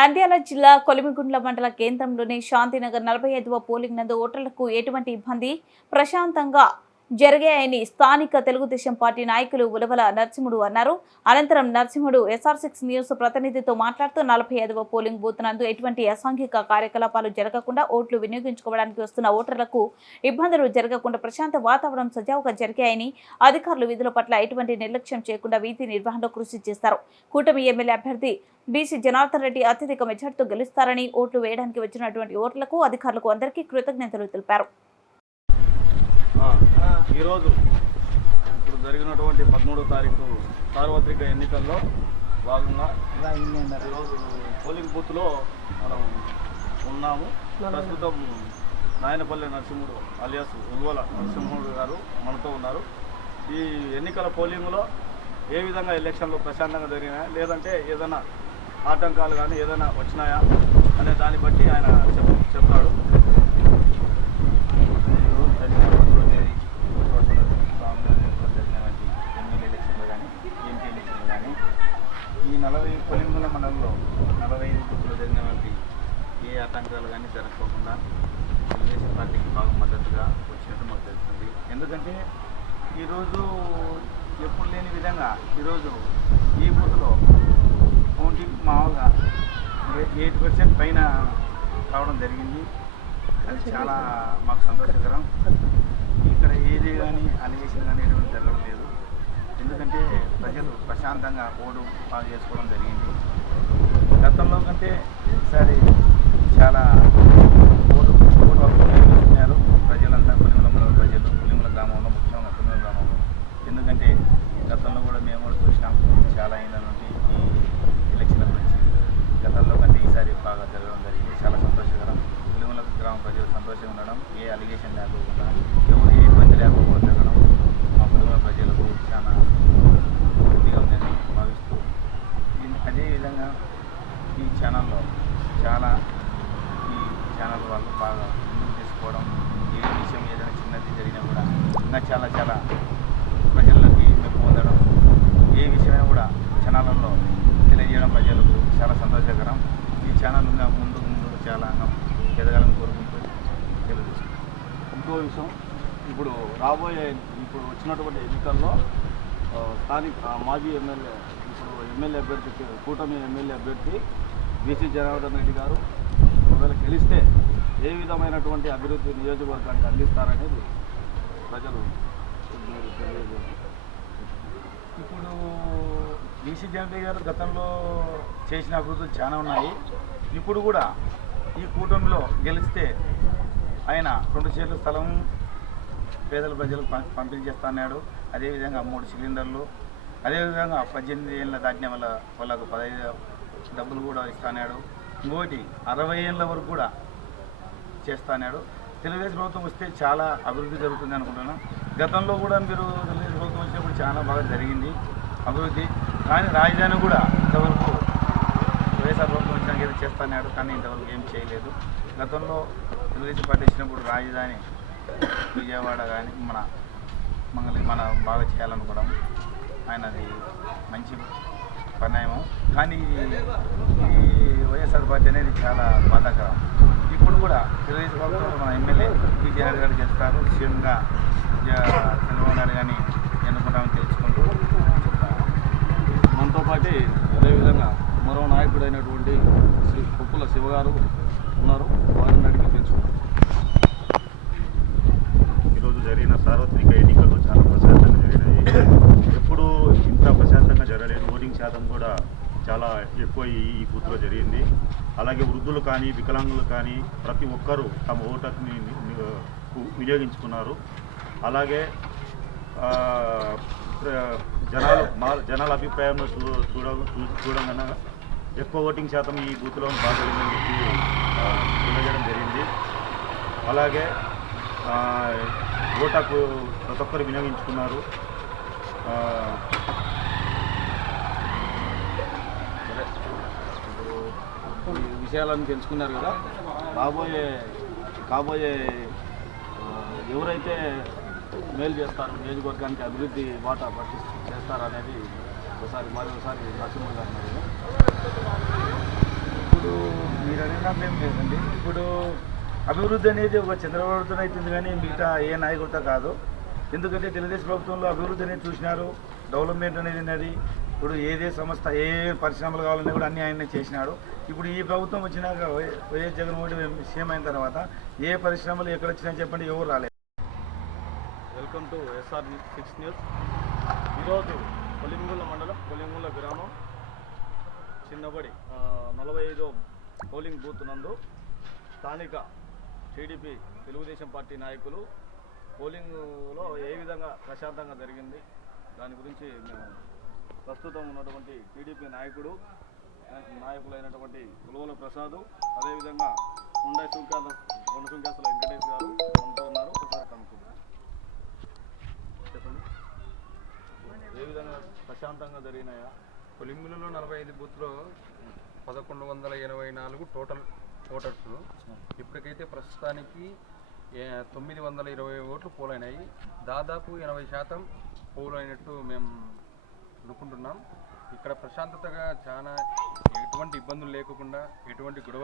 నంద్యాల జిల్లా కొలిమిగుండ్ల మండల కేంద్రంలోని శాంతినగర్ నలభై ఐదవ పోలింగ్ నందు ఓటర్లకు ఎటువంటి ఇబ్బంది? ప్రశాంతంగా జరిగాయని స్థానిక తెలుగుదేశం పార్టీ నాయకులు ఉలవల నరసింహుడు అన్నారు. అనంతరం నరసింహుడు ఎస్ఆర్ సిక్స్ న్యూస్ ప్రతినిధితో మాట్లాడుతూ నలభై ఐదవ పోలింగ్ బూత్ నందు ఎటువంటి అసాంఘిక కార్యకలాపాలు జరగకుండా ఓట్లు వినియోగించుకోవడానికి వస్తున్న ఓటర్లకు ఇబ్బందులు జరగకుండా ప్రశాంత వాతావరణం సజావుగా జరిగాయని అధికారులు విధుల పట్ల ఎటువంటి నిర్లక్ష్యం చేయకుండా వీధి నిర్వహణలో కృషి చేస్తారు. కూటమి ఎమ్మెల్యే అభ్యర్థి బీసీ జనార్దన్ రెడ్డి అత్యధిక మెజార్టీతో గెలుస్తారని ఓట్లు వేయడానికి వచ్చినటువంటి ఓటర్లకు అధికారులకు అందరికీ కృతజ్ఞతలు తెలిపారు. ఈరోజు ఇప్పుడు జరిగినటువంటి పదమూడో తారీఖు సార్వత్రిక ఎన్నికల్లో భాగంగా ఈరోజు పోలింగ్ బూత్లో మనం ఉన్నాము. ప్రస్తుతం నాయనపల్లి నరసింహుడు అలియాస్ ఉల్వల నరసింహుడు గారు మనతో ఉన్నారు. ఈ ఎన్నికల పోలింగ్లో ఏ విధంగా ఎలక్షన్లు ప్రశాంతంగా జరిగినాయా? లేదంటే ఏదైనా ఆటంకాలు కానీ ఏదైనా వచ్చినాయా? అనే దాన్ని బట్టి ఆయన చెప్ చెప్తాడు ఈరోజు జరిగిన పదమూడవ తేదీ కోటలో స్వామివారి యొక్క జరిగినటువంటి ఎమ్మెల్యే ఎలక్షన్లు కానీ ఎంపీ ఎలక్షన్లు కానీ ఈ నలభై పొలింగుల మండలంలో నలభై ఐదు బూత్లో జరిగినటువంటి ఏ ఆటంకాలు కానీ జరగకోకుండా తెలుగుదేశం పార్టీకి బాగా మద్దతుగా వచ్చినట్టు మాకు తెలుస్తుంది. ఎందుకంటే ఈరోజు ఎప్పుడు లేని విధంగా ఈరోజు ఈ బూత్లో కౌంటింగ్ మామూలుగా ఎయిట్ పర్సెంట్ పైన రావడం జరిగింది. అది చాలా మాకు సంతోషకరం. ఇక్కడ ఏది కానీ అలిగేషన్ కానీ ఎటువంటి జరగడం లేదు. ఎందుకంటే ప్రజలు ప్రశాంతంగా ఓటు బాగా చేసుకోవడం జరిగింది. గతంలో కంటే ఈసారి చాలా ఓటు ఓటు హక్కు వినియోగించుకున్నారు ప్రజలంతా పులిమల మండల ప్రజలు పులిమల గ్రామంలో ముఖ్యంగా పులిమల గ్రామంలో ఎందుకంటే గతంలో కూడా మేము కూడా చూసినాం చాలా ఏళ్ళ నుండి ఈ ఎలక్షన్ల గురించి గతంలో కంటే ఈసారి బాగా జరగడం జరిగింది చాలా సంతోషకరం పులిమల గ్రామ ప్రజలు సంతోషంగా ఉండడం ఏ అలిగేషన్ లేకోకుండా ఎవరు ఏ ఇబ్బంది లేకపోకుండా జరగడం మా పులిమల ప్రజలకు చాలా తృప్తిగా ఉందని భావిస్తూ ఈ- అదేవిధంగా ఈ ఛానల్లో చాలా ఈ ఛానల్ వాళ్ళు బాగా ముందుకు తీసుకోవడం ఏ విషయం ఏదైనా చిన్నది జరిగినా కూడా ఇంకా ప్రజలకి మెప్పు పొందడం ఏ విషయమైనా కూడా ఛానళ్ళలో తెలియజేయడం ప్రజలకు చాలా సంతోషకరం. ఈ ఛానల్ ఇంకా ముందు ముందు చాలా ఎదగాలని కోరుకుంటూ తెలియజేస్తాం ఇంకో విషయం ఇప్పుడు రాబోయే ఇప్పుడు వచ్చినటువంటి ఎన్నికల్లో స్థానిక మాజీ ఎమ్మెల్యే ఇప్పుడు ఎమ్మెల్యే అభ్యర్థి కూటమి ఎమ్మెల్యే అభ్యర్థి బీసీ జనార్దన్ రెడ్డి గారు ఒకవేళ గెలిస్తే ఏ విధమైనటువంటి అభివృద్ధి నియోజకవర్గానికి అందిస్తారనేది ప్రజలు ఇప్పుడు బీసీ జనతా గారు గతంలో చేసిన అభివృద్ధులు చాలా ఉన్నాయి. ఇప్పుడు కూడా ఈ కూటమిలో గెలిస్తే ఆయన రెండు చేతుల స్థలం పేదల ప్రజలకు పం- పంపిణీ చేస్తున్నాడు అదేవిధంగా మూడు సిలిండర్లు అదేవిధంగా పద్దెనిమిది ఏళ్ళ దాటిన వల్ల వాళ్ళకు పదహైదు డబ్బులు కూడా ఇస్తాన్నాడు ఇంకోటి అరవై ఏళ్ళ వరకు కూడా చేస్తాన్నాడు తెలుగుదేశం ప్రభుత్వం వస్తే చాలా అభివృద్ధి జరుగుతుంది అనుకుంటున్నాను. గతంలో కూడా మీరు తెలుగుదేశం ప్రభుత్వం వచ్చినప్పుడు చాలా బాగా జరిగింది అభివృద్ధి. కానీ రాజధాని కూడా ఇంతవరకు వైఎస్ఆర్ ప్రభుత్వం వచ్చినాక ఏదో చేస్తున్నాడు కానీ ఇంతవరకు ఏం చేయలేదు. గతంలో తెలుగుదేశం పార్టీ వచ్చినప్పుడు రాజధాని విజయవాడ కానీ మన మంగళి మన బాగా చేయాలనుకోవడం ఆయనది మంచి పరిణామం. కానీ ఈ వైఎస్ఆర్ పార్టీ అనేది చాలా బాధాకరం. ఇప్పుడు కూడా తెలుగుదేశం ప్రభుత్వం మన ఎమ్మెల్యే పి గారు చేస్తారు. సీఎంగా జ- చంద్రబాబు నాయుడు కానీ ఎన్నుకుంటామని తెలుసుకుంటూ మనతో పాటు అదేవిధంగా మరో నాయకుడైనటువంటి శ్రీ కుప్పుల శివగారు ఉన్నారు వారిని అడిగి తెలుసుకుంటాం ఈరోజు జరిగిన సార్వత్రిక ఎన్నికలు చాలా ప్రశాంతంగా జరిగినాయి ఎప్పుడు ఇంత ప్రశాంతంగా జరగలేదు ఓటింగ్ శాతం కూడా చాలా ఎక్కువ ఈ ఈ బూత్లో జరిగింది. అలాగే వృద్ధులు కానీ వికలాంగులు కానీ ప్రతి ఒక్కరూ తమ ఓటుని వినియోగించుకున్నారు. అలాగే ప్ర- జనాలు మా జనాల అభిప్రాయంలో చూ చూడ చూ- చూడంగా ఎక్కువ ఓటింగ్ శాతం ఈ బూత్లో బాగా చెప్పి తెలియజేయడం జరిగింది. అలాగే ఓటాకు ప్రతి ఒక్కరు వినియోగించుకున్నారు ఆ, సరే ఇప్పుడు ఈ విషయాలను తెలుసుకున్నారు కదా. రాబోయే కాబోయే ఎవరైతే మేలు చేస్తారు నియోజకవర్గానికి అభివృద్ధి బాట పట్టి చేస్తారనేది ఒకసారి మరొకసారి ఒకసారి నరసింహ గారు అన్నారు కదా. ఇప్పుడు ఏం లేదండి. ఇప్పుడు అభివృద్ధి అనేది ఒక చంద్రబాబుతో అవుతుంది కానీ మిగతా ఏ నాయకుడితో కాదు. ఎందుకంటే తెలుగుదేశం ప్రభుత్వంలో అభివృద్ధి అనేది చూసినారు డెవలప్మెంట్ అనేది ఉన్నది. ఇప్పుడు ఏదే సంస్థ ఏ పరిశ్రమలు కావాలన్నా కూడా అన్ని ఆయనే చేసినాడు. ఇప్పుడు ఈ ప్రభుత్వం వచ్చినాక వై- వైఎస్ జగన్మోహన్ రెడ్డి సీఎం అయిన తర్వాత ఏ పరిశ్రమలు ఎక్కడ వచ్చినా చెప్పండి ఎవరు రాలేదు. Welcome to SR six news. ఈరోజు కొలింగుల మండలం కొలింగుల గ్రామం చిన్నబడి నలభై ఐదో పోలింగ్ బూత్ నందు స్థానిక టీడీపీ తెలుగుదేశం పార్టీ నాయకులు పోలింగ్లో ఏ విధంగా ప్రశాంతంగా జరిగింది దాని గురించి మేము ప్రస్తుతం ఉన్నటువంటి టీడీపీ నాయకుడు నాయకులైనటువంటి కులవల ప్రసాద్ అదేవిధంగా ఉండే సుంకాల రెండు సుంకాసుల వెంకటేష్ గారు ఉంటూ ఉన్నారు. ఒకసారి కనుక్కుందాం. చెప్పండి. ఏ విధంగా ప్రశాంతంగా జరిగినాయా? కొలింగులలో నలభై ఐదు బూత్లో పదకొండు వందల ఎనభై నాలుగు టోటల్ ఓటర్స్. ఇప్పటికైతే ప్రస్తుతానికి ఏ- తొమ్మిది వందల ఇరవై ఓట్లు పోలైనాయి. దాదాపు ఎనభై శాతం పోలైనట్టు మేము అనుకుంటున్నాం. ఇక్కడ ప్రశాంతతగా చాలా ఎటువంటి ఇబ్బందులు లేకుండా ఎటువంటి గొడవ